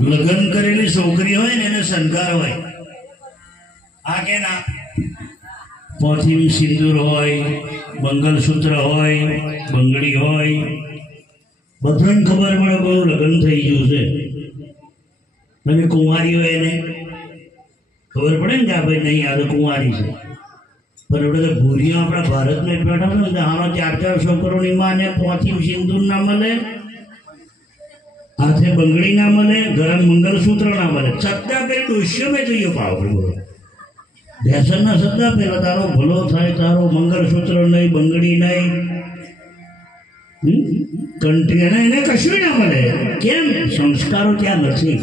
લગ્ન કરેલી છોકરી હોય ને એને શણગાર હોય આ કે ના પોથીમ સિંદૂર હોય મંગલસૂત્ર હોય બંગડી હોય બધાને ખબર પડે કે લગ્ન થઈ ગયું છે અને કુંવારી હોય એને ખબર પડે ને કે આ ભાઈ નહીં આ તો કુંવારી છે પણ આપણે તો ભૂરીઓ આપણા ભારતમાં બેઠા છે ને હાલો 4-4 છોકરોની માને પોથીમ સિંદૂર ના મળે હાથે બંગડી ના મળે ગરમ મંગલસૂત્ર ના મળે સત્તા પેલી ડોસ્યો મેં જોઈએ પાવ બોલો ભેસનના સત્તા પેલા તારો ભલો થાય તારો મંગલસૂત્ર નહીં બંગડી નહીં કંઠી એને કશું ના મળે કેમ સંસ્કારો ત્યાં નથી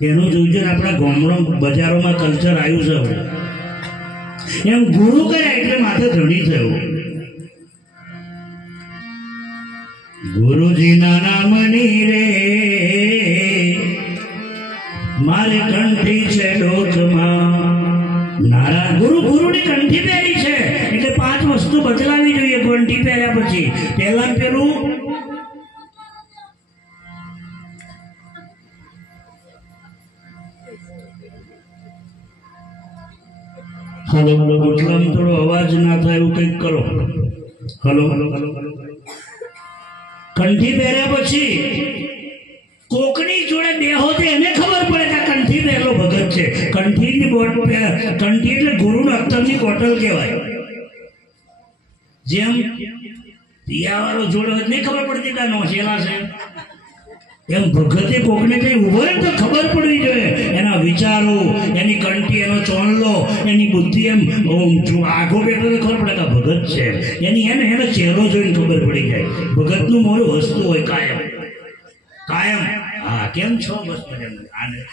એનું જોયું આપણા ગામડા બજારોમાં કલ્ચર આવ્યું છે એમ ગુરુ કર્યા એટલે માથે ધણી થયું ગુરુજીના નામની રે મારે કંઠી છે ડોકમાં નારા ગુરુની કંઠી પહેરી છે એટલે 5 વસ્તુ બદલાવી જોઈએ કંઠી પહેર્યા પછી પહેલા પેલું હલો ગોઠલામાં થોડો અવાજ ના થાય એવું કંઈક કરો હલો કંઠી પહેર્યા પછી કોકની જોડે બેહો તો એને ખબર પડે કે કંઠી પહેલો ભગત છે કંઠી એટલે ગુરુના અત્તરની બોટલ કહેવાય જેમ પિયાવાળો જોડે નહીં ખબર પડતી કે નોશેલા છે એમ ભગતે કોકને કઈ ઉભો ને તો ખબર પડવી જોઈએ એના વિચારો એની કંઠી એનો ચોણલો એની બુદ્ધિ એમ આગો બેઠો તો ખબર પડે કે ભગત છે એની એનો ચહેરો જોઈને ખબર પડી જાય ભગતનું મોડું હસતું હોય કાયમ કાયમ હા કેમ છો બસ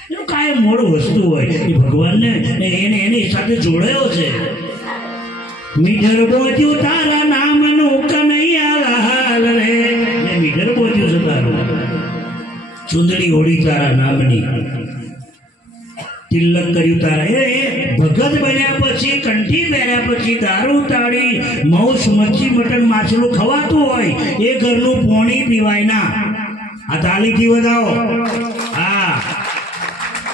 એનું કાયમ મોડું વસ્તુ હોય એ ભગવાનને એને એની સાથે જોડાયો છે મીઠર બોધ્યું તારા નામનું કનૈયા હાલ રે મીઠર બોધ્યું છે તારું ચુંદડી ઓળી તારા નામની તિલક કર્યું તારા એ ભગત બન્યા પછી કંઠી પહેર્યા પછી દારૂ તાળી માંસ મચ્છી મટન માછલું ખવાતું હોય એ ઘરનું પોણી પીવાય ના આ તાલીથી વધાવો હા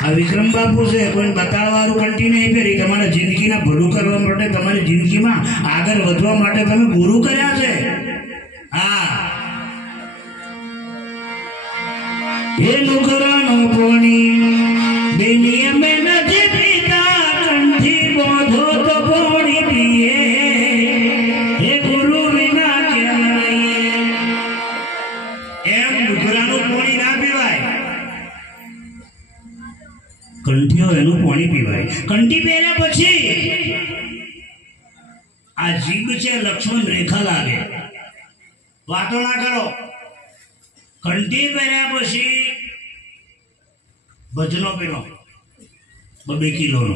આ વિક્રમ બાપુ છે કોઈ બતાવવાનું કંઠી નહીં પહેરી તમારા જિંદગીના ભલું કરવા માટે તમારી જિંદગીમાં આગળ વધવા માટે તમે ગુરુ કર્યા છે હા એ નુકરાનો પોણી બે નિયમે નથી પીતા કંઠી બોધો તો પોણી પીએ એ ગુરુ વિના કેમ રહીએ એમ નુકરાનું પોણી ના પીવાય કંઠીઓ એનું પોણી પીવાય કંઠી પહેર્યા પછી આ જીભ છે લક્ષ્મણ રેખા લાગે વાતો ના કરો કંઠી પહેર્યા પછી ભજનો પેલો 2 કિલોનો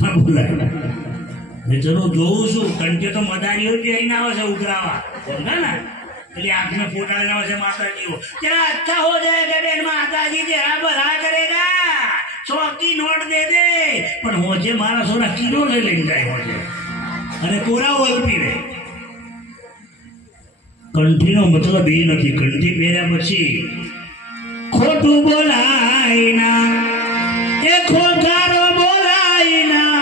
ના બોલાય મેં ચલો જોઉં છું કંઠી તો મદારીઓ પહેરીને આવે છે ઉઘરાવા સમજા ને એટલે આંખને ફોટાને આવે છે માતાજીઓ તેરા અચ્છા હો જાયગા બેન માતાજી તેરા ભલા કરેગા 100 की नोट दे दे પણ હોજે મારા સોના કિલો લઈને જાય હોજે અને કોરા ઓલ પીવે કંઠીનો મતલબ એ નથી કંઠી પહેર્યા પછી ખોટું બોલાય ના એ ખોટારો બોલાય ના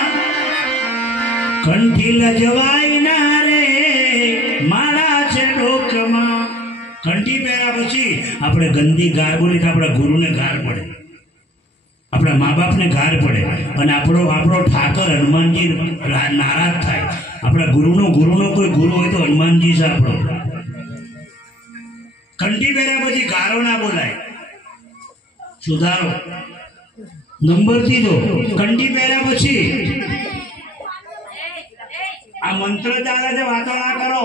કંઠી લજવાય ના રે મારા છે ડોકમાં કંઠી પહેર્યા પછી આપણે ગંદી ગાર બોલી તો આપણા ગુરુને ગાર પડે આપણા મા બાપને ગાર પડે અને આપણો ઠાકર હનુમાનજી નારાજ થાય આપણા ગુરુનો કોઈ ગુરુ હોય તો હનુમાનજી છે આપણો કંઠી પહેર્યા પછી ગારો ના બોલાય સુધારો નંબર 3 દો કંઠી પહેર્યા પછી આ મંત્ર ચાલે છે વાતો ના કરો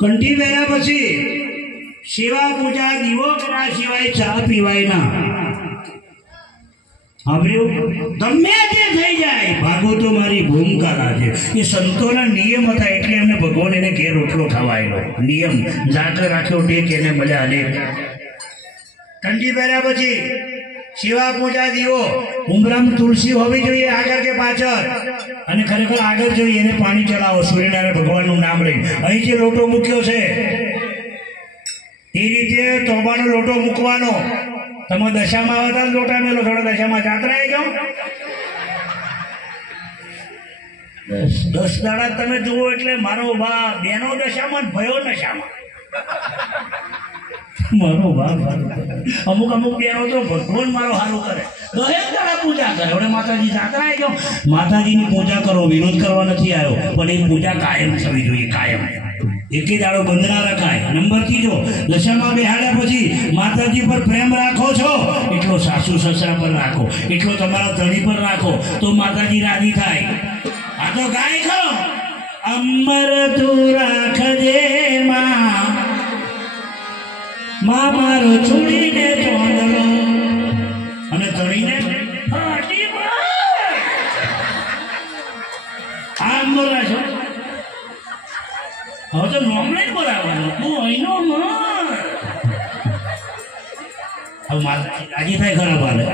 કંઠી પહેર્યા પછી સેવા પૂજા દીવો કર્યા સિવાય ચા પીવાય ના ગમે તે થઈ જાય ભાગો તો મારી ભૂમિકા લાગે એ સંતોના નિયમ હતા એટલે એમને ભગવાન એને ઘેર રોટલો ખવાયેલો નિયમ જાકર રાખ્યો ટેક એને મળ્યા અનેક કંઠી પહેર્યા પછી શિવા પૂજા દીવો, ઉમરામાં તુલસી હોવી જોઈએ આગળ કે પાછળ, અને ખરેખર આગળ જોઈએ એને પાણી ચલાવો સૂર્યનારાયણ ભગવાનનું નામ લઈ. અહીં જે લોટો મૂક્યો છે એ રીતે તોબાનો લોટો મૂકવાનો. તમે દશામાં આવતા લોટા મેલો થોડો દશામાં જાત્રાએ જાઓ. 10 દાડા તમે જુઓ એટલે મારો બાપ બેનો દશામાં ભયો નશામાં. મારો બાપ અમુક બેનો તો ભગવાન મારો સારું કરે, 10 દાડા પૂજા કરે. હવે માતાજી જાત્રાએ જાઓ, માતાજીની પૂજા કરો, વિરોધ કરવા નથી આવ્યો, પણ એ પૂજા કાયમ થવી જોઈએ, કાયમ. એકે દાડો બંધ ના રખાય. નંબર 3, દશામાં બેહાડ્યા પછી માતાજી પર પ્રેમ રાખો છો એટલો સાસુ સસરા પર રાખો, એટલો તમારા ધણી પર રાખો, તો માતાજી રાજી થાય. આ તો ગાય ખરો, અમર તું રાખજે માં મારો છોડીને ચોંદલો, અને ધણીને આમ બોલા છો. હવે તો નોમણે જ બોલાવવાનું, તું અહીંનો હવે માતાજી રાજી થાય ખરાબ હાલે.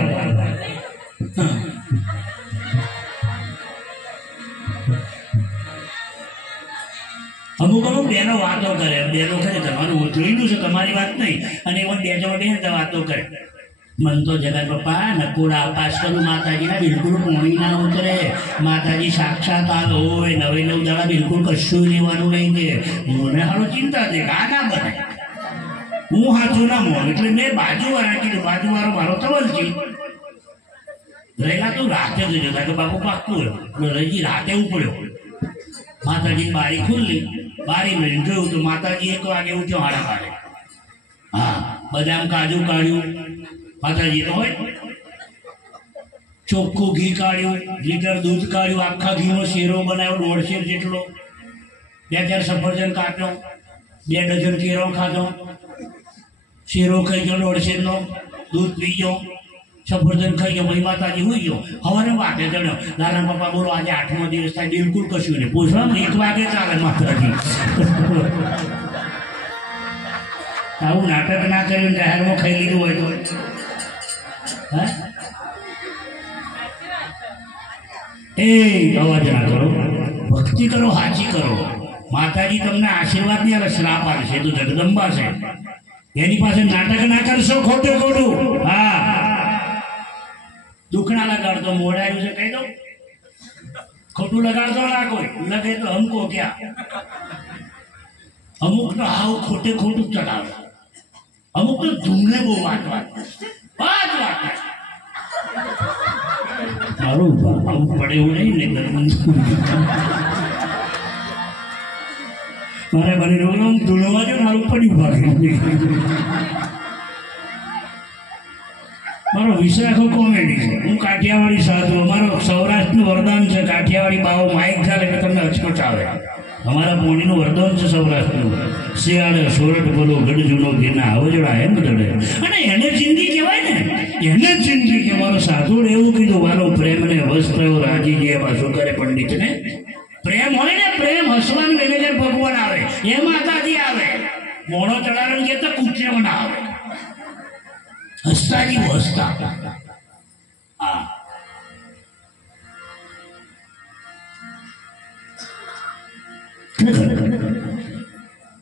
અમુક બેનો વાતો કરે, બેનો ખરે તમારું જોયેલું છે, તમારી વાત નહીં, અને એમાં બે જણ બે વાતો કરે. મન તો જગત પપ્પા નકોડા અપાસ કરું, માતાજીના બિલકુલ પોણી ના ઉતરે, માતાજી સાક્ષાત હાલ હોય, 9 દાડા બિલકુલ કશું લેવાનું નહીં છે. મને હાલો ચિંતા છે આ ના બને, હું હાથું ના મોન, એટલે મેં બાજુવાળા કીધું, બાજુવાળો મારો તવલ છે રહેલા, તું રાતે જ જતા કે બાપુ પાકતું હોય. રજી રાતે ઉપડ્યો, માતાજી બારી ખુલ્લી, બારી મેળવી જોયું તો માતાજી 1 વાગે ઉઠ્યો, હાડા પાડે. હા, બદામ કાજુ કાઢ્યું, માતાજી તો હોય, ચોખ્ખું ઘી કાઢ્યું, લીટર દૂધ કાઢ્યું, આખા ઘીનો શેરો બનાવ્યો 1.5 શેર જેટલો, 2-4 સફરજન કાઢ્યો, 2 ડઝન કેરો ખાધો, શેરો ખાઈ ગયો 1.5 શેરનો, દૂધ પી ગયો, સફરજન ખાઈ ગયો, ભાઈ માતાજી હોઈ ગયો. હવે વાતે ચડ્યો, લાલા પપ્પા બોલો આજે 8મો દિવસ થાય, બિલકુલ કશું નહીં. પૂછવાનું 1 વાગે ચાલે માતાજી. આવું નાટક ના કર્યું, જાહેરમાં ખાઈ લીધું હોય તો એ અવાજ ના કરો, ભક્તિ કરો, હાચી કરો. માતાજી તમને આશીર્વાદ નહીં આવે, શ્રાપ આપશે. તો જગદંબા છે, એની પાસે નાટક ના કરશો ખોટું ખોટું. હા, દુખણા લગાડતો, મોડાયું છે કહી દો, ખોટું લગાડતો ના કોઈ લગે તો હમકો ક્યાં. અમુક તો હાવ ખોટે ખોટું ચલાવે, અમુક તો ધૂમને બહુ વાત મારું આવું પડે એવું નહીં ને. મારે બની રહ્યું ધૂણવા જો મારું પડ્યું ભાગે. મારો વિષય આખો કોમેડી છે. હું કાઠિયાવાડી સાધુ, અમારો સૌરાષ્ટ્રનું વરદાન છે. કાઠિયાવાડી બાવો માઇક ચાલે એટલે તમને અચકચ આવે. અમારા પોણીનું વરદાન છે સૌરાષ્ટ્રનું. શિયાળે સોરઠ બોલો ગઢ જૂનો ઘેના આવજડા એમ દડે, અને એને જિંદગી કહેવાય ને, એને જ જિંદગી કહેવાનો. સાધુને એવું કીધું, વાલો પ્રેમને વસ્ત્ર રાજી જે એમાં શું કરે પંડિતને પ્રેમ હોય ને, પ્રેમ હસવાનું મેનેજર ભગવાન આવે, એ માતાજી આવે. મોડો ચડાવે કે તો કૂચે ના આવે, હસતા જેવું હસતા. હા,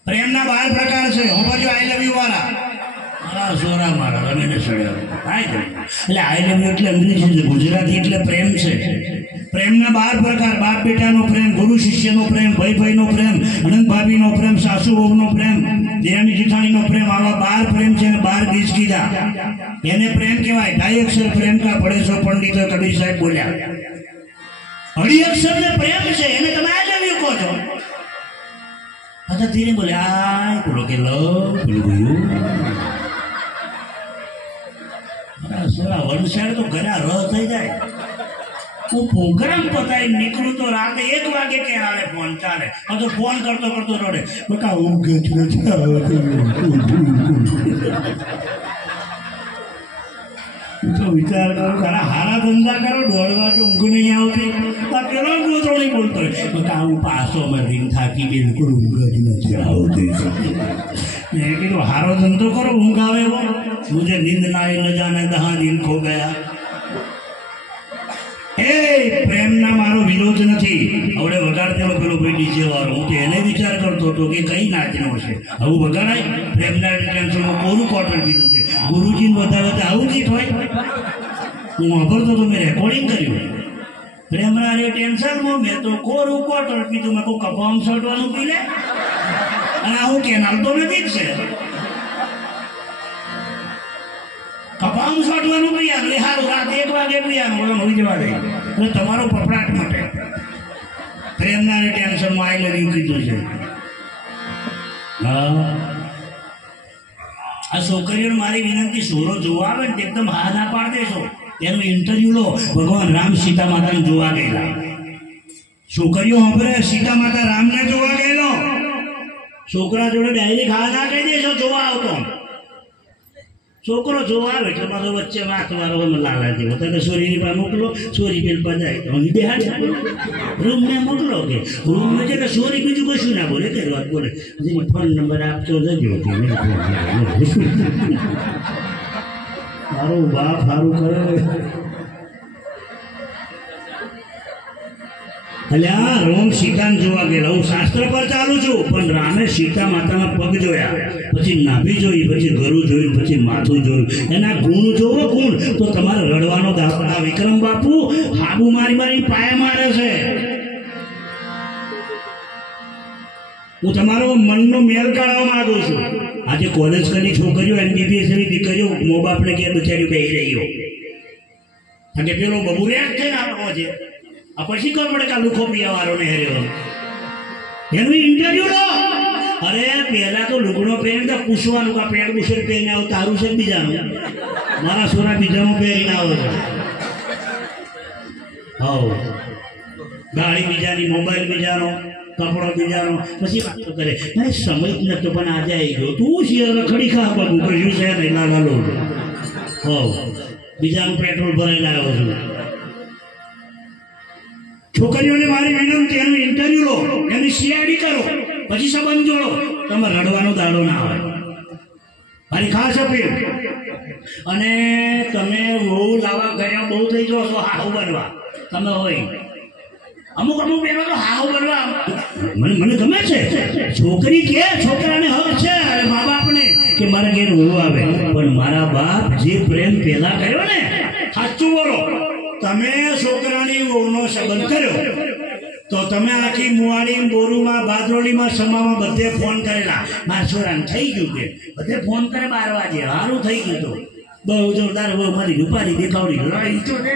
પ્રેમના 12 પ્રકાર છે. હું બાજુ આઈ લવ યુ વાળા સોરા મારા રમીને સડ્યા. એટલે આઈ લવ યુ એટલે અંગ્રેજી છે, ગુજરાતી એટલે પ્રેમ છે. પ્રેમના 12 પ્રકાર: બાપ બેટાનો પ્રેમ, ગુરુ શિષ્યનો પ્રેમ, ભાઈ ભાઈનો પ્રેમ, અનંત ભાભીનો પ્રેમ, સાસુ વહુનો પ્રેમ, દેરાણી જેઠાણીનો પ્રેમ. આવા 12 પ્રેમ છે અને 12 બીજ કીધા. એને પ્રેમ કહેવાય. 2 અક્ષર પ્રેમ કા પડે છો પંડિતો કબીર સાહેબ બોલ્યા. 2 અક્ષર ને પ્રેમ છે, એને તમે આઈ લવ યુ કહો છો. अच्छा धीरे बोले आय बोलो के लो बोलो सोरा वंशार तो घरा रह થઈ જાય. હું પ્રોગ્રામ પતાવી નીકળું તો રાતે 1 વાગે કે આવે ફોન ચાલે. આ તો ફોન કરતો કરતો રડે, બકા ઊંઘ જ નથી આવતી. તો વિચાર કરો, ઘણા હારા ધંધા કરો, 1:30 વાગે ઊંઘ નહીં આવતી. પેલો ગોતરો નહીં બોલતો, બકા હું પાછો મરીને થાકી બિલકુલ ઊંઘ જ નથી આવતી. મેં કીધું હારો ધંધો કરો, ઊંઘ આવે એવો, મુझे नींद ना आई न जाने कहाँ दिल खो गया। એ પ્રેમના મારો વિરોધ નથી. હવે વગાડતેલો પેલો ભાઈ ડીજે વાળો, હું તો એને વિચાર કરતો હતો કે કઈ નાચનો છે આવું વગાડાય. પ્રેમના ટેન્શનમાં કોરું કોટન પીધું છે, ગુરુજીને વધારે આવું ગીત હોય. હું વાપરતો તો મેં રેકોર્ડિંગ કર્યું. પ્રેમના રે ટેન્શનમાં મેં તો કોરું કોટન પીધું. મેં કોઈ કપામ સટવાનું પી લે, અને આવું કેનાલ તો નથી જ છે. કપામ સાટવાનું પૈયા એટલે સારું, રાત 1 વાગે પૈયાનું બોલો હોઈ જવા દે એટલે તમારો પપડાટ માટે. પ્રેમના ટેન્શનમાં આઈ લવ યુ કીધું છે. હા, આ છોકરીઓને મારી વિનંતી, સોરો જોવા આવે ને એકદમ હા ના પાડ દેશો. એનું ઇન્ટરવ્યુ લો. ભગવાન રામ સીતા માતાને જોવા ગયેલા છોકરીઓ સાંભળે, સીતા માતા રામને જોવા ગયેલો. છોકરા જોડે ડાયરેક્ટ હા ના કહી દેશો જોવા આવતો. છોકરો જોવા આવે એટલે મારો વચ્ચે વાત વાળો લાલા જેવો તો સોરીની પાસે મોકલો, સોરી પેલ પજાય તો બેહાડ રૂમને મોકલો. કે રૂમમાં છે કે સોરી બીજું કશું ના બોલે, કે વાત બોલે ફોન નંબર આપતો જજો. મારું બાપ સારું કરે. એટલે આ રોમ સીતાને જોવા ગયેલા. હું શાસ્ત્ર પર ચાલુ છું, પણ રામે સીતા માતાના પગ જોયા, પછી નાભી જોઈ, પછી ગરું જોયું, પછી માથું જોયું. એના ગુણ જોવો, ગુણ તો તમારે રડવાનો દાખલો. વિક્રમ બાપુ હાબુ મારી મારી પાયા મારે છે. હું તમારો મનનો મેલ કાઢવા માંગુ છું. આજે કોલેજ કરી છોકરીઓ, MBBS ની દીકરીઓ મો બાપને ઘેર બચારી બેસી રહ્યો. અને પેલો બબુરિયા છે ને આપણો છે, આ પછી ખબર પડે કે આ લુખો પિયા વાળો ને હેર્યો. એનું ઇન્ટરવ્યુ લો. અરે પહેલા તો લુગડો પહેરીને તો પૂછવાનું કે પેન્ટ બુશર્ટ પહેરીને આવો તારું છે બીજાનું. મારા સોના બીજાનું પહેરીને આવો છો. હવ ગાડી બીજાની, મોબાઈલ બીજાનો, કપડો બીજાનો, પછી વાતો કરે. અરે સમય જ નતો પણ આજે આવી ગયો. તું છે રખડી ખા બધું કર્યું છે નહીં લાલો. હવ બીજાનું પેટ્રોલ ભરાઈને આવ્યો છું. છોકરીઓને મારી વિનંતી, એનું ઇન્ટરવ્યુ લો, એની CID કરો, પછી સંબંધ જોડો. તમે રડવાનો દાડો ના હોય, મારી ખાસ અપીલ. અને તમે બહુ લાવા કર્યા બહુ થઈ જાઓ છો હાવ બનવા. તમે હોય અમુક બહેનો તો હાવ બનવા મને ગમે છે. છોકરી કે છોકરાને હક છે અને મા બાપને કે મારા ઘેર વહુ આવે, પણ મારા બાપ જે પ્રેમ પેલા કર્યો ને, સાચું બોલો. તમે છોકરાની વહુનો સંબંધ કર્યો તો તમે આખી મુવાડી, બોરુમાં, બાદરોલીમાં, સમામાં બધે ફોન કરેલા. મારા છોરાને થઈ ગયું કે બધે ફોન કરે 12 વાગે, સારું થઈ ગયું. તો બહુ જોરદાર બહુ મારી રૂપારી દેખાવડી લડાઈ તો ને.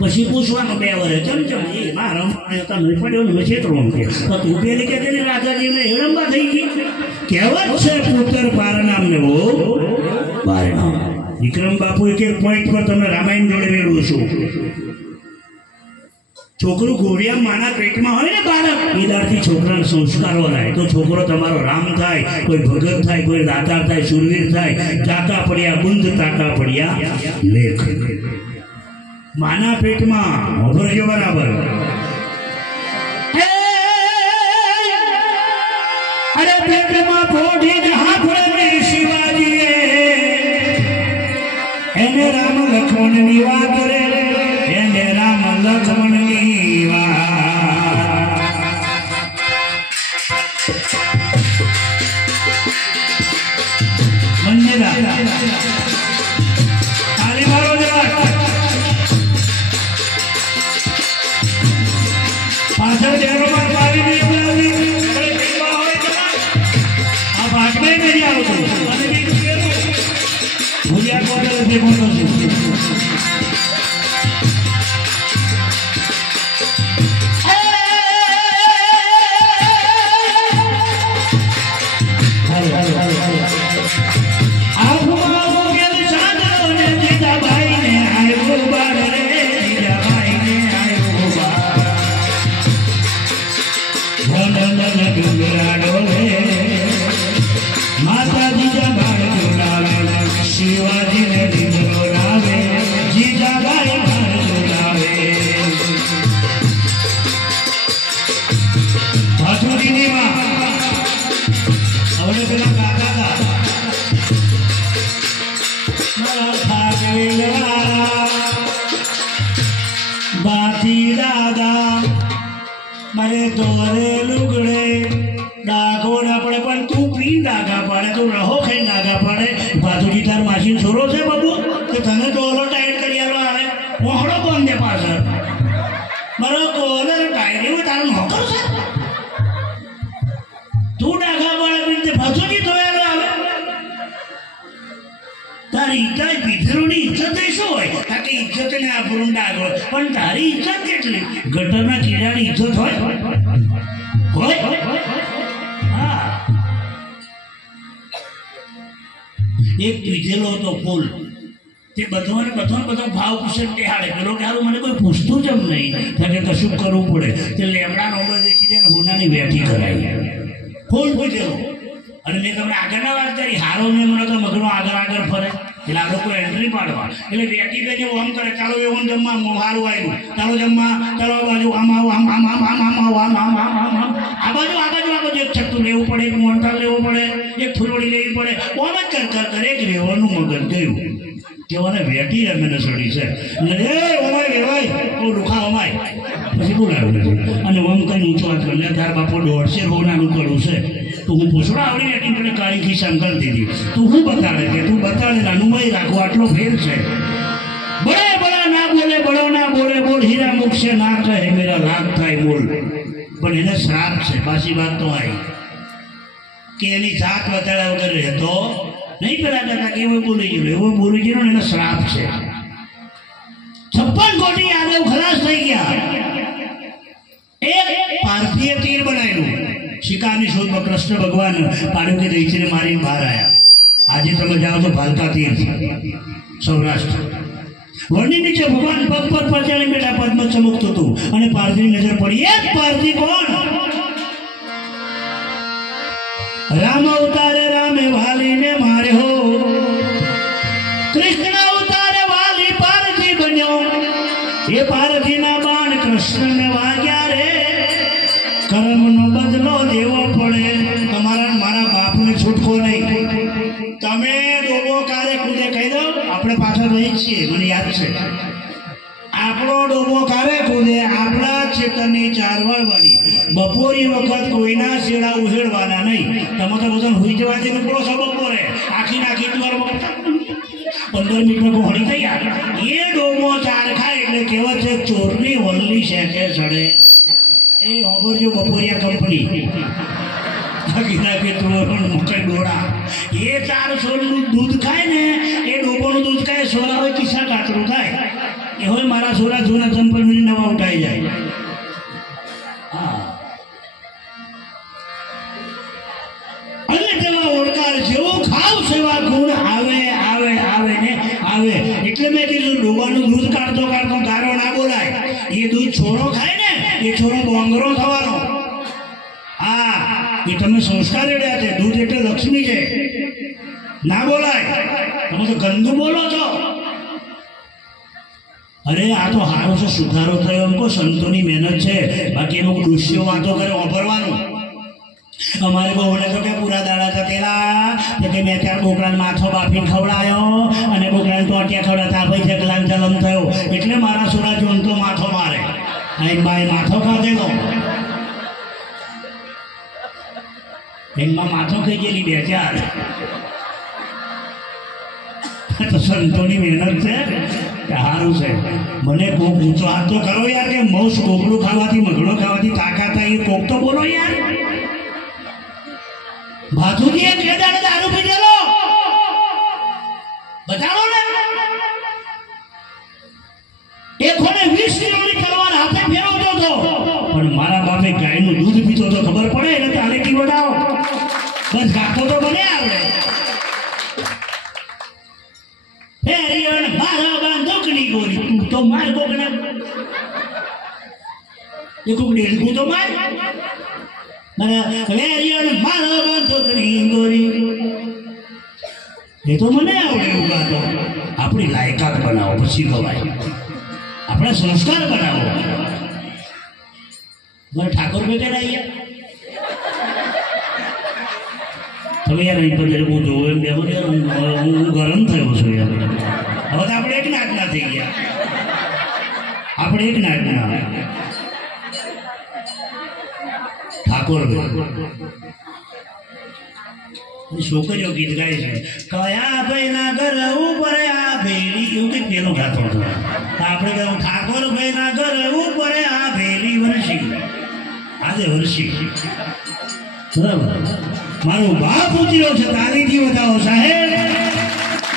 પછી પૂછવાનું 2 વર્ષ ચમચમ એ મારા તમે પડ્યો ને છેતરો કે તો તું પેલી કે તેની રાજાજીને હેડંબા થઈ ગઈ. કહેવત છે પુત્ર પારનામને હો પારનામ. વિક્રમ બાપુ એક પોઈન્ટ પર તમે રામાયણ જોડે મેળવું છું. છોકરું ઘોડિયા માના પેટમાં હોય ને બાળક, એ દાડથી છોકરાને સંસ્કારો થાય તો છોકરો તમારો રામ થાય, કોઈ ભગત થાય, કોઈ દાતાર થાય, સુરવીર થાય. ચાકા પડ્યા બુંદ, તાકા પડ્યા લેખ. માના પેટમાં મોભરજો બરાબર. અરે પેટમાં પોઢી જહા પડે શિવાજી, એને રામ લક્ષ્મણ ની વાત રે, એને રામ લક્ષ્મણ ની વાત. મંદિરા તાલી મારો જવા. પાછળ દેવમાં પાવી દી બોલાવી આ ભાગમાં નહીં આવતો. ભૂલ્યા કોડલ દેખોનો છે. મારે તોરે લુગડે ડાઘો ના પડે પણ તું પી ડાઘા પાડે તું રહો ખાઈ ડાઘા પાડે બાજુજી તાર માસી છોરો છે બાબુ કે તને ડોલો ટાઈટ કરી આલો આવે ઓહળો બંધ દે પાછળ મારો કોલર ટાઈટ એવું તારું નોકર છે તું ડાઘા પાડે પીને બાજુજી ધોયાલો આવે તારી ઇજ્જત પિતરોની ઇજ્જત શું હોય તાકી ઇજ્જત ને આપણું ડાઘો પણ તારી ઇજ્જત કેટલી ગટરના કીડાની ઇજ્જત હોય હા એક પીધેલો હતો ફૂલ તે બધો ભાવ પૂછે તે હાડે પેલો કે હારું મને કોઈ પૂછતું જ નહીં કે કશું કરવું પડે તે લેમડા નોબલ દેખી દે ને હોનાની વેઠી કરાવી ફૂલ પૂછેલો અને મેં તમને આગળના વાત કરી હારો ને મને તો મગનો આગળ ફરે એટલે આ લોકો એન્ટ્રી પાડવા એટલે વેઠી દે ઓમ કરે ચાલો એવું જમવા હારું આવ્યું ચાલો જમવા ચાલો આ બાજુ આમ આવો આમ આમ આમ આમ આમ આવો આમ આમ આમ આમ આમ આ બાજુ એક છત્તું લેવું પડે એક મોનતાલ લેવું પડે એક ફૂલવડી લેવી પડે ઓમ જ કરે એક રેવાનું મગજ ગયું કેવાને વેઠી રમે ને સડી છે એટલે એ ઓમાય વેવાય ઓ રૂખા ઓમાય પછી બોલાવ્યું નથી અને ઓમ કઈ ઊંચો હાથ કરે તાર બાપો 150 રોનાનું કરું છે તો હું પૂછડા આવડી વેઠી તને કાળી ખિસ્સામ કરી દીધી તું શું બતાડે કે તું બતાડે નાનુભાઈ રાખો આટલો ફેર છે બડા બડા ના બોલે બડો ના બોલે બોલ હીરા મુખ છે ના કહે મેરા લાભ થાય બોલ પણ એને શ્રાપ છે પાછી વાત તો આવી કે એની જાત બતાડ્યા વગર રહેતો નહીં પેલા કરતા કે એવું બોલી ગયો એનો શ્રાપ છે 56 કોટી યાદવ ખલાસ થઈ ગયા એક પાર્થીય તીર બનાવ્યું શિકારની શોધમાં કૃષ્ણ ભગવાન પાડુકે દહીને મારીને બહાર આવ્યા આજે તમે જાઓ તો ભાલકા તીર સૌરાષ્ટ્ર વળની નીચે ભગવાન પગ પર પચાડી બેઠા પદ્મ ચમકતું હતું અને પાર્થીની નજર પડી એક પાર્થી કોણ રામ અવતારે રામે વાલીને માર્યો કૃષ્ણ અવતારે વાલી પારથી બન્યો એ પારથીના બાણ કૃષ્ણને વાગ્યા રે કર્મનો બદલો દેવો પડે તમારા મારા બાપને છૂટકો નહીં તમે ડોબો કારે ખુદે કહી દો આપણે પાછળ રહી છીએ મને યાદ છે આપણો ડોબો કારે કૂદે આપણા ચેતનની ચાર વાળવાની બપોરી વખત કોઈના શેડા ઉછેડવાના નહીં તમે તો બધા હુઈ જવાથી નીકળો છો બપોરે આખી વાર 15 મિનિટમાં ઘોડી થઈ એ ડોબો ચાર ખાય એટલે કહેવત છે ચોરની વલ્લી શેકે ચડે એ ઓગરજો બપોરિયા કંપની આખી મકઈ ડોળા એ 4 સોલનું દૂધ ખાય ને એ ડોબોનું દૂધ ખાય સોલા હોય કિસ્સા કાતરું થાય એ હોય મારા સોરા જૂના ચંપલ નવા ઉઠાઈ જાય હા અને તેમાં ઓળકાર જેવું ખાવ સેવા ગુણ આવે આવે આવે ને આવે એટલે મેં કીધું ડોબાનું દૂધ કાઢતો ગારો ના બોલાય એ દૂધ છોરો ખાય ને એ છોરો બોંગરો થવાનો હા એ તમે સંસ્કાર રેડ્યા છે દૂધ એટલે લક્ષ્મી છે ના બોલાય તમે તો ગંદુ બોલો છો અરે આ તો હારો છે સુધારો થયો એમ કો સંતોની મહેનત છે બાકી એનો દુષ્યો વાતો કરે વાપરવાનું અમારે બહુને તો કે પૂરા દાડા થકેલા કે મેં ત્યાં બોકડાને માથો બાફીને ખવડાયો અને બોકડાને ટોટિયા ખવડાતા ભાઈ જગલાન જલમ થયો એટલે મારા સુરા જોન તો માથો મારે અહીં બાઈ માથો ખાધેલો એમાં માથો ખાઈ ગયેલી 2000 તો સંતોની મહેનત છે સારું છે મને કોક ઊંચો હાથ તો કરો યાર કે મૌસ કોકડું ખાવાથી મગડો ખાવાથી તાકાત થાય એ કોક તો બોલો યાર ભાથુજી એ કેદાને દારૂ પીધેલો બતાવો ને એ કોને 20 કિલોની તલવાર હાથે ફેરવતો હતો પણ મારા બાપે ગાયનું દૂધ પીતો તો ખબર પડે એટલે તારે કી બતાવો બસ ગાતો તો બને આપણે ફેરિયણ મારા બાંધોકની ગોરી તું તો માર કોકને એ કોક ડેડકું તો માર મને ફેરિયણ મારા બાંધોકની ગોરી એ તો મને આવડે એવું ગાતો આપણી લાયકાત બનાવો પછી ગવાય આપણે સંસ્કાર બનાવો મને ઠાકોર બેઠા અહીંયા તમે યાર અહીં પર હું જોઉં એમ બેહો યાર હું ગરમ થયો છું યાર હવે તો આપણે એક નાટના થઈ ગયા આપણે એક નાટના ઠાકોર છોકરીઓ ગીત ગાય છે, કયા ભાઈના ઘર ઉપર આ ભેરી, એવું કંઈક પેલો ગાતો હતો. આપણે કહ્યું ઠાકોર ભાઈના ઘર ઉપર આ ભેરી વર્ષી, આજે વર્ષી. બરાબર, મારો બાપ ઉતર્યો છે, તાલીથી વધાવો સાહેબ.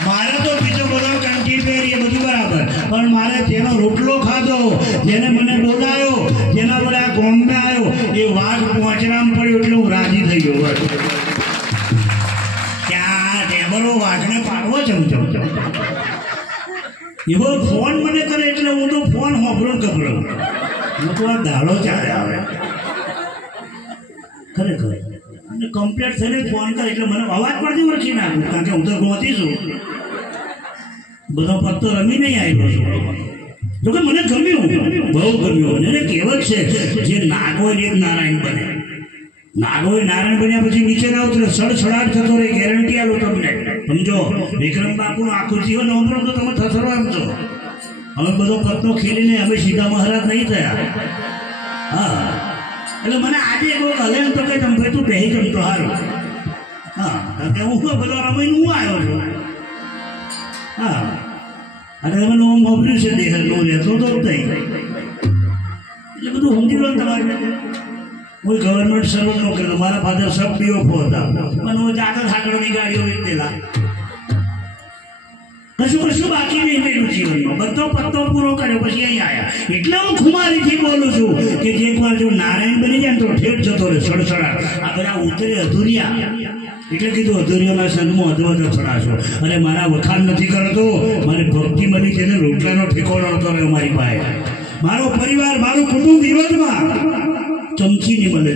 મારે તો બીજો બધો કંઠી પહેરી બધું બરાબર, પણ મારે જેનો રોટલો ખાધો, જેને મને બોલાયો, જેના પર આ ગોમમાં આવ્યો, એ વાઘ પહોંચરામ પડ્યો એટલે હું રાજી થઈ ગયો. બસ ત્યાં ટેબલો વાઘને પાડવો ચમચમ. એવો ફોન મને કરે એટલે હું તો ફોન હોભરો ગભરો, હું તો આ દાડો ચાલે આવે ખરેખર. અને કમ્પ્લેટ થઈને ફોન કરે એટલે મને અવાજ પરથી ઓળખી નાખું, કારણ કે હું તો ગોતી છું, બધો પત્તો રમી નહીં આવ્યો છું. જોકે મને ગમ્યું, બહુ ગમ્યું. અને કહેવત છે, જે નાગ હોય એ જ નારાયણ બને. નાગ હોય નારાયણ બન્યા પછી નીચે ના ઉતરે, સડસડાટ થતો રહે, ગેરંટી આલું તમને. સમજો, વિક્રમ બાપુનું આખું જીવન અમરો તો તમે થથરવા સમજો. અમે બધો પત્તો ખેલીને અમે સીધા મહારાજ નહીં થયા. હા, એટલે મને આજે બહુ હલે તો કે તમે ભાઈ તું પહેરી જમતો સારું. હા, કારણ કે હું બધો રમીને હું આવ્યો છું. હા, અને તમે નવું મોકલ્યું છે દેહ નું રહેતો તો નહીં, એટલે બધું સમજી લો તમારે. કોઈ ગવર્મેન્ટ સર્વન્ટ નોકરી, મારા ફાધર સબ પીઓફો હતા, પણ હું જાગર સાંકળોની ગાડીઓ વેચેલા, કશું બાકી નહીં રહ્યું જીવનમાં. બધો પત્તો પૂરો કર્યો પછી અહીં આવ્યા. એટલે હું ખુમારીથી બોલું છું કે જે એક વાર જો નારાયણ બની જાય ને તો ઠેઠ જતો રહે સડસડા. આ બધા ઉતરે અધૂરિયા, એટલે કીધું અધૂરિયાના સંગમાં અધવત અથડાશો. અને મારા વખાણ નથી કરતો, મારી ભક્તિ મળી છે ને રોટલાનો ઠેકોડો હતો રહ્યો મારી પાસે. મારો પરિવાર, મારું કુટુંબ વિરોધમાં. ચમચી નહીં મળે,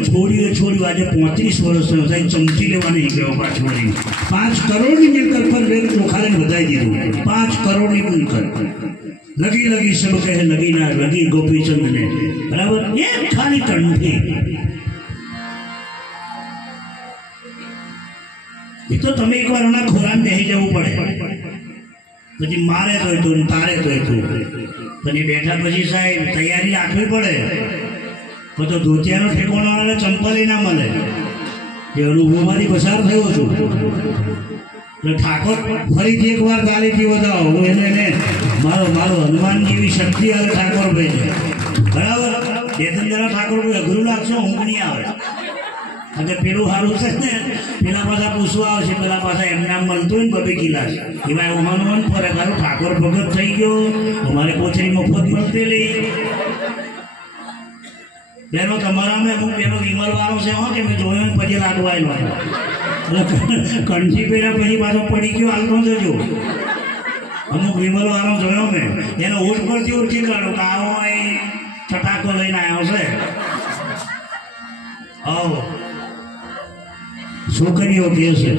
છોડ્યું આજે 35 વર્ષ થયો થાય, ચમચી લેવા નહીં ગયો પાછું વળી. 5 કરોડની મિલકત પર વેગ ચોખાને વધારી દીધું. 5 કરોડની મિલકત લગી સબ કહે લગી ના લગી ગોપીચંદ ને. બરાબર, એક ખાલી કંઠી. એ તો તમે એકવાર એના ખોરાક બેસી જવું પડે, પછી મારે તો તું તારે તો તું, પછી બેઠા પછી સાહેબ તૈયારી રાખવી પડે. તો ધોતિયાનો ઠેકોણો આવે, ચંપલ ના મળે. એ અનુભવમાંથી પસાર થયો છું. એટલે ઠાકોર ફરીથી એકવાર તાલીથી વધાવો. હું એને મારો હનુમાન જેવી શક્તિ આવે ઠાકોર ભાઈ. બરાબર, બે ત્રણ જણા ઠાકોર ભાઈ અઘરું લાગશે, ઊંઘ નહીં આવે. અને પેલું સારું છે ને, પેલા પાછા પૂછવા આવશે, પેલા પાછા એમના મળતું હોય ને બબે ગિલાસ. એમાં હનુમાન ફરે, મારો ઠાકોર ભગત થઈ ગયો, અમારે કોચરી મફત મળતેલી. બેનો તમારામાં અમુક બેનો વિમલ વાળો છે, હો કે મેં જોયો પછી લાગવાયેલો કંઠી પહેર્યા પછી પાછો પડી ગયો હાલતો જજો. અમુક વિમલ વાળો જોયો મેં, એનો ઓઠ પરથી ઓળખી કાઢો કે આવો એ ચટાકો લઈને આવ્યો છે. આવો છોકરીઓ કહે છે,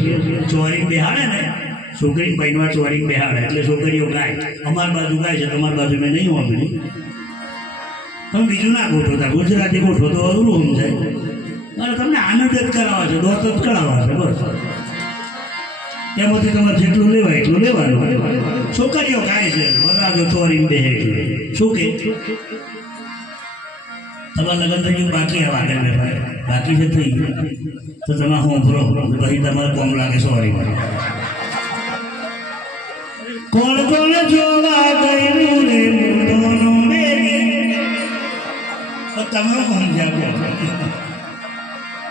ચોરી બેહાડે ને, છોકરી બહેનવા ચોરી બેહાડે એટલે છોકરીઓ ગાય. અમારી બાજુ ગાય છે, તમારી બાજુ મેં નહીં વાપર્યું. તમે બીજું ના ગોઠવો, ગુજરાતી ગોઠવો તો અઘરું સમજાય. અને તમને આનંદ જ કરાવવા છે, દોત જ કરાવવા છે, બસ. એમાંથી તમારે જેટલું લેવાય એટલું લેવાનું. છોકરીઓ ગાય છે, વરાજો ચોરી બે શું કે તમારા લગ્ન થઈ ગયું બાકી આવે આગળ બાકી છે થઈ ગયું તો તમે હોંભરો પછી તમારે કોમ લાગે. સોરી, કોણ કોણ જોવા ગયું રે મોઢોનો બેરી, તમે સમજ્યા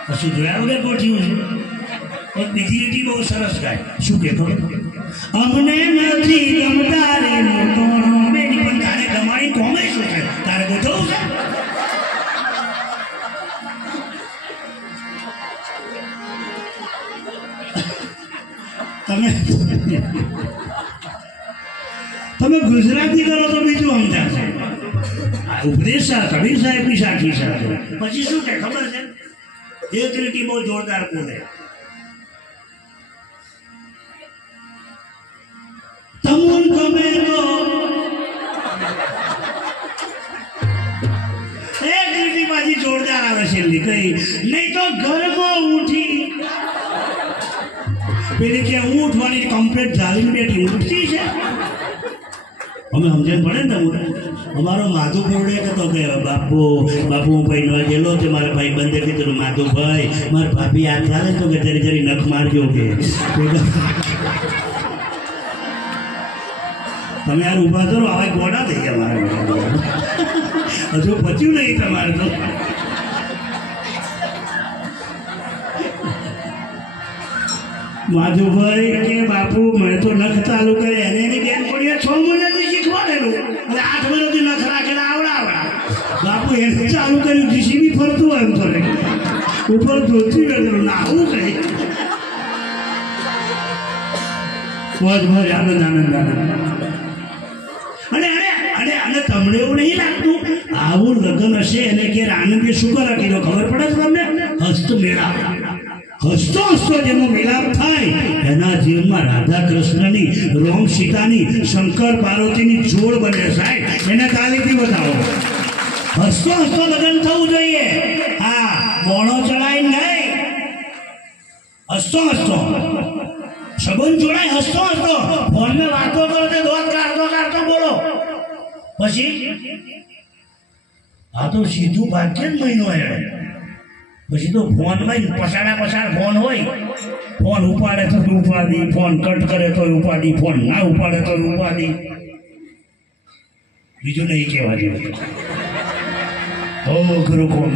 કશું જોયા વગર ગોઠ્યું છે. બીજી એટી બહુ સરસ ગાય. શું કહેતો, અમને નથી ગમતા રે મોઢોનો બેરી, પણ તારે ગમાડી કોમે શું છે, તારે ગોઠવવું છે. તમે ગુજરાતી કરો તો બીજું સમજાશે. ઉપદેશ કબીર સાહેબની સાખી સાથે પછી શું કે ખબર છે, એક લીટી બહુ જોરદાર બોલે, તમુન ગમે તો એક લીટી પાછી જોરદાર આવે છે, કઈ નહીં તો ઘરમાં ઉઠી પેલી કે ઉઠવાની કમ્પ્લેટ ઝાલીને બેઠી ઉઠતી છે. અમે સમજણ પડે ને તમને અમારો માધુ ફોડે કહેતો કે બાપુ હું ભાઈ ગયેલો તે મારા ભાઈ બંધે કીધું માધુભાઈ મારા ભાભી આ ચાલે તો કે જરી જરી નખ મારજો કે તમે યાર ઊભા કરો આવા ગોડા થઈ ગયા મારા હજુ પચ્યું નહીં તમારે તો માધુભાઈ કે બાપુ મેં તો નખ ચાલુ કરે એને એની બેન પડીએ 6 મહિનાથી શીખવાડેલું એટલે 8 મહિનાથી નખ રાખેલા આવડા બાપુ એને ચાલુ કર્યું જીસીબી ફરતું હોય એમ કરે ઉપર ધોતી વેચેલું ના આવું કઈ આનંદ અને તમને એવું નહીં લાગતું આવું લગ્ન હશે એને કે આનંદે શું રાખી દો ખબર પડે તમને હસ્તમેળાપ હસતો હસતો જેનો મિલાપ થાય એના જીવનમાં રાધા કૃષ્ણની રોમ સીતાની શંકર પાર્વતીની જોડ બને સાહેબ એને તાલીથી બતાવો હસતો હસતો લગ્ન થવું જોઈએ હા બોણો ચડાય નહીં હસતો સંબંધ જોડાય હસતો ફોનમાં વાતો કરો તે દોત કાઢતો બોલો પછી આ તો સીધું ભાગ્ય જ મહિનો પછી તો ફોનમાં પસાડ ફોન હોય ફોન ઉપાડે તો ઉપાડી ફોન કટ કરે તો ઉપાડી ફોન ના ઉપાડે તો ઉપાડી બીજું નહીં કહેવા જેવું ગુરુ કોણ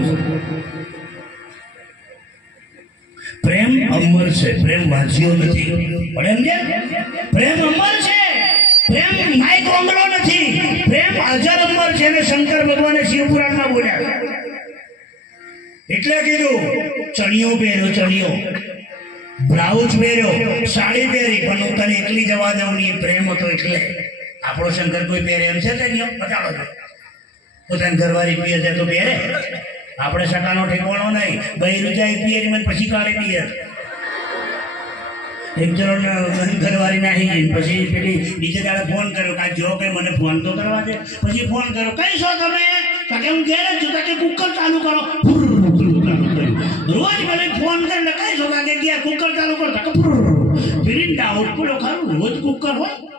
પ્રેમ અમર છે પ્રેમ વાંચ્યો નથી પણ એમ છે પ્રેમ અમર છે પ્રેમ માઇક ઓંગળો નથી પ્રેમ અજર અમર છે અને શંકર ભગવાને શિવપુરાણમાં બોલ્યા એટલે કીધું ચણિયો પહેર્યો બ્લાઉઝ પહેર્યો સાડી પહેરી પણ હું તને એકલી જવા દઉં નહીં પ્રેમ હતો એટલે આપણો શંકર કોઈ પહેરે એમ છે બતાડો પોતાની ઘરવાળી પીએ છે તો પહેરે આપણે સટાનો ઠેકવાનો નહીં બૈરું જાય પિયરી પછી કાઢી દઈએ એક જણ ઘરવાળી નાખી ગઈ પછી પેલી બીજે દાડે ફોન કર્યો કાંઈ જો કઈ મને ફોન તો કરવા દે પછી ફોન કર્યો કઈ છો તમે કે હું ઘેર જ છું કે કુકર ચાલુ કરો રોજ મને ફોન કરીને કઈ છો કે ગયા કુકર ચાલુ કરો પેલી ડાઉટ પડ્યો ખરું રોજ કુકર હોય